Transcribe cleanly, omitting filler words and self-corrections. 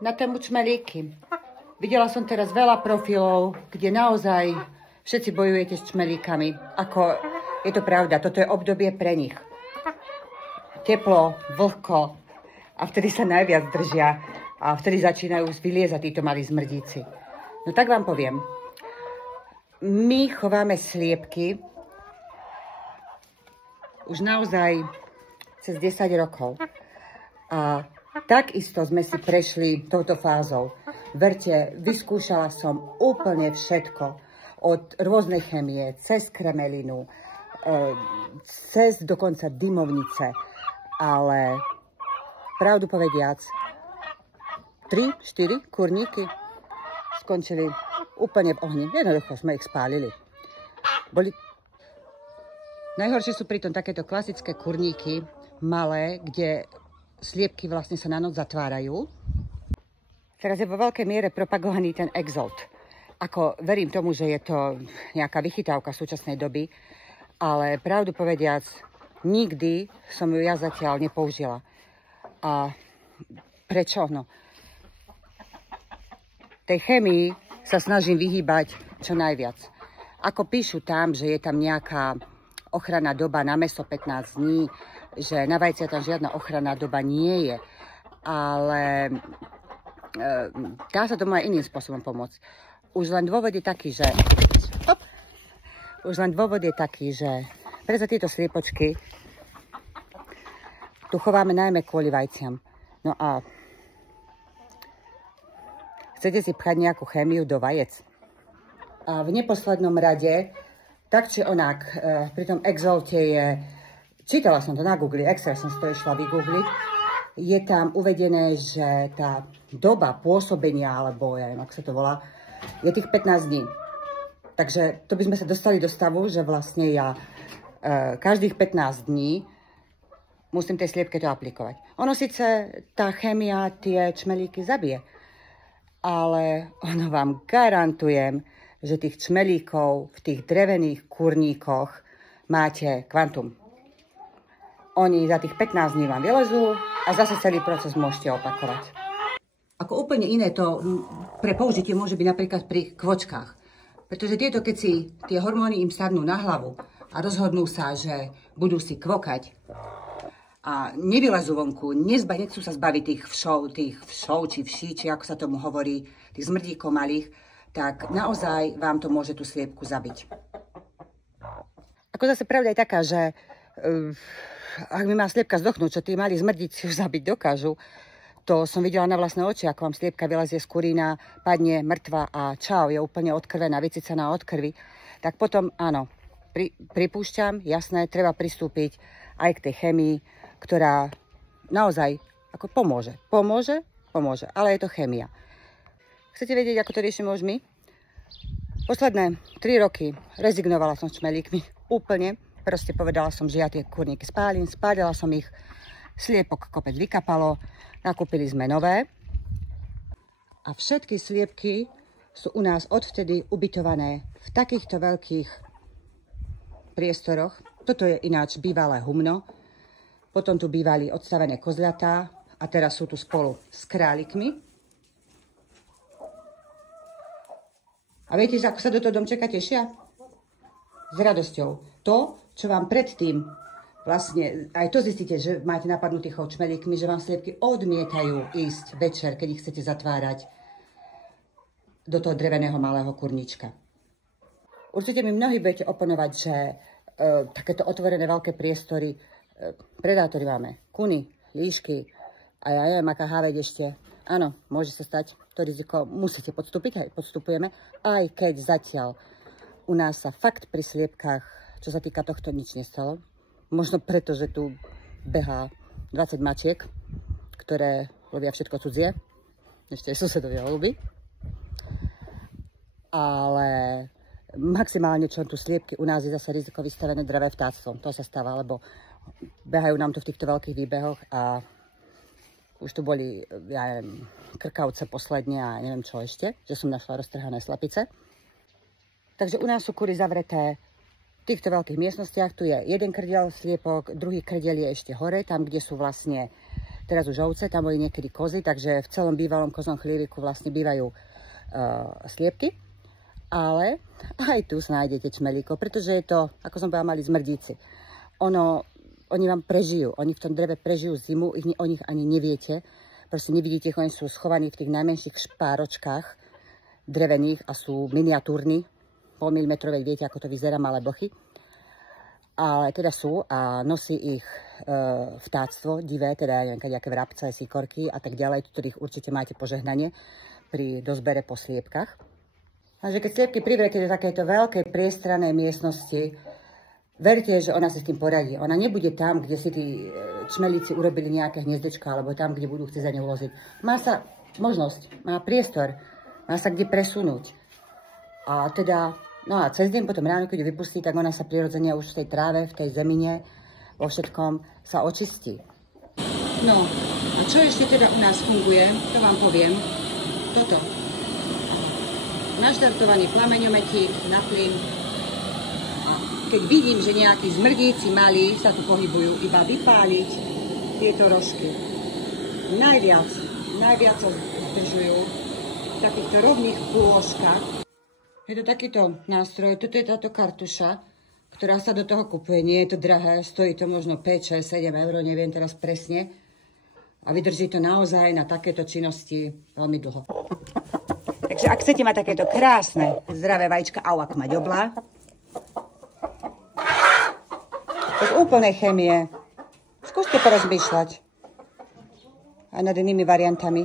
na tému čmelíky. Videla som teraz veľa profilov, kde naozaj všetci bojujete s čmelíkami. Ako je to pravda, toto je obdobie pre nich. Teplo, vlhko a vtedy sa najviac držia a vtedy začínajú vyliezať títo malí zmrdíci. No tak vám poviem. My chováme sliepky už naozaj cez 10 rokov. A takisto sme si prešli touto fázou. Verte, vyskúšala som úplne všetko. Od rôznej chemie, cez kremelinu, cez dokonca dymovnice. Ale pravdu povediac, 3-4 kurníky skončili úplne v ohni. Jednoducho sme ich spálili. Najhoršie sú pritom takéto klasické kurníky, malé, kde sliepky vlastne sa na noc zatvárajú. Teraz je vo veľkej miere propagovaný ten Exolt. Ako verím tomu, že je to nejaká vychytávka súčasnej doby, ale pravdu povediac, nikdy som ju ja zatiaľ nepoužila. A prečo? No, tej chemii sa snažím vyhýbať čo najviac. Ako píšu tam, že je tam nejaká ochranná doba na mäso 15 dní, že na vajcia tam žiadna ochranná doba nie je. Ale dá sa tomu aj iným spôsobom pomôcť. Už len dôvod je taký, že preto tieto sliepočky tu chováme najmä kvôli vajciam. No a chcete si pchať nejakú chémiu do vajec? A v neposlednom rade, tak či onak, pri tom Exolte je, čítala som to na Google, extra som si to išla vygoogliť, je tam uvedené, že tá doba pôsobenia, alebo ja neviem, ako sa to volá, je tých 15 dní. Takže to by sme sa dostali do stavu, že vlastne ja každých 15 dní musím tej sliepke to aplikovať. Ono síce tá chémia tie čmelíky zabije, ale ono vám garantujem, že tých čmelíkov v tých drevených kurníkoch máte kvantum. Oni za tých 15 dní vám vylezú a zase celý proces môžete opakovať. Ako úplne iné to pre použitie môže byť napríklad pri kvočkách. Pretože tieto, keď si tie hormóny im sadnú na hlavu a rozhodnú sa, že budú si kvokať a nevylezú vonku, nechcú sa zbaviť tých všov či vší, či ako sa tomu hovorí, tých zmrdíkov malých, tak naozaj vám to môže tú sliepku zabiť. Ako zase pravda je taká, že ak mi má sliepka zdochnúť, čo tí malí zmrdíci už zabiť dokážu, to som videla na vlastné oči, ako vám sliepka vylezie z kurína, padne mŕtva a čau, je úplne odkrvená, vycicaná od krvi. Tak potom áno, pripúšťam, jasné, treba pristúpiť aj k tej chemii, ktorá naozaj ako pomôže. Pomôže, ale je to chémia. Chcete vedieť, ako to riešime už my? Posledné 3 roky rezignovala som s čmelíkmi úplne. Proste povedala som, že ja tie kurníky spálim, spálila som ich, sliepok kopec vykapalo, nakúpili sme nové. A všetky sliepky sú u nás odvtedy ubytované v takýchto veľkých priestoroch. Toto je ináč bývalé humno. Potom tu bývali odstavené kozľatá a teraz sú tu spolu s králikmi. A viete, ako sa do toho domčeka tešia? S radosťou. To, čo vám predtým, vlastne, aj to zistíte, že máte napadnutých chov čmelíkmi, že vám sliepky odmietajú ísť večer, keď ich chcete zatvárať do toho dreveného malého kurníčka. Určite mi mnohí budete oponovať, že takéto otvorené veľké priestory, predátory máme, kuny, líšky a ja neviem, aká háveď ešte. Áno, môže sa stať, to riziko musíte podstúpiť, aj podstupujeme, aj keď zatiaľ u nás sa fakt pri sliepkách, čo sa týka tohto, nič nestalo. Možno preto, že tu behá 20 mačiek, ktoré lovia všetko cudzie. Ešte aj susedovia ľubí. Ale maximálne, čo tu sliepky, u nás je zase riziko vystavené dravé vtáctvom. To sa stáva, lebo behajú nám tu v týchto veľkých výbehoch a už tu boli, ja neviem, krkavce posledne a neviem čo ešte, že som našla roztrhané slepice. Takže u nás sú kury zavreté v týchto veľkých miestnostiach. Tu je jeden krdiel sliepok, druhý krdiel je ešte hore, tam, kde sú vlastne teraz už ovce, tam boli niekedy kozy, takže v celom bývalom kozom chlíriku vlastne bývajú sliepky. Ale aj tu sa nájdete čmelíkov, pretože je to, ako som povedala, mali zmrdíci. Oni vám prežijú, oni v tom dreve prežijú zimu, o nich ani neviete. Proste nevidíte ich, oni sú schovaní v tých najmenších špáročkách drevených a sú miniatúrni, polmilimetrovej, viete, ako to vyzerá, malé blchy. Ale teda sú a nosí ich vtáctvo divé, teda neviem, kadejaké vrabce, síkorky a tak ďalej, ktorých určite máte požehnanie pri dozbere po sliepkach. Takže keď sliepky privrete do takéto veľkej priestranej miestnosti, verte, že ona si s tým poradí. Ona nebude tam, kde si tí čmelíci urobili nejaké hniezdečka, alebo tam, kde budú chcieť za ňu uložiť. Má sa možnosť, má priestor, má sa kde presunúť. A teda, no a cez deň potom ráno, keď ju vypustí, tak ona sa prirodzene už v tej tráve, v tej zemine, vo všetkom sa očistí. No, a čo ešte teda u nás funguje, to vám poviem. Toto. Naštartovaný plameňometík na plyn. A keď vidím, že nejakí zmrdíci malí sa tu pohybujú, iba vypáliť tieto rožky. Najviac sa zdržujú v takýchto rovných pôžkach. Je to takýto nástroj, toto je táto kartuša, ktorá sa do toho kupuje. Nie je to drahé, stojí to možno 5, 6, 7 eur, neviem teraz presne. A vydrží to naozaj na takéto činnosti veľmi dlho. Takže ak chcete mať takéto krásne, zdravé vajíčka, ak mať obla, bez úplnej chémie, skúste porozmýšľať aj nad inými variantami.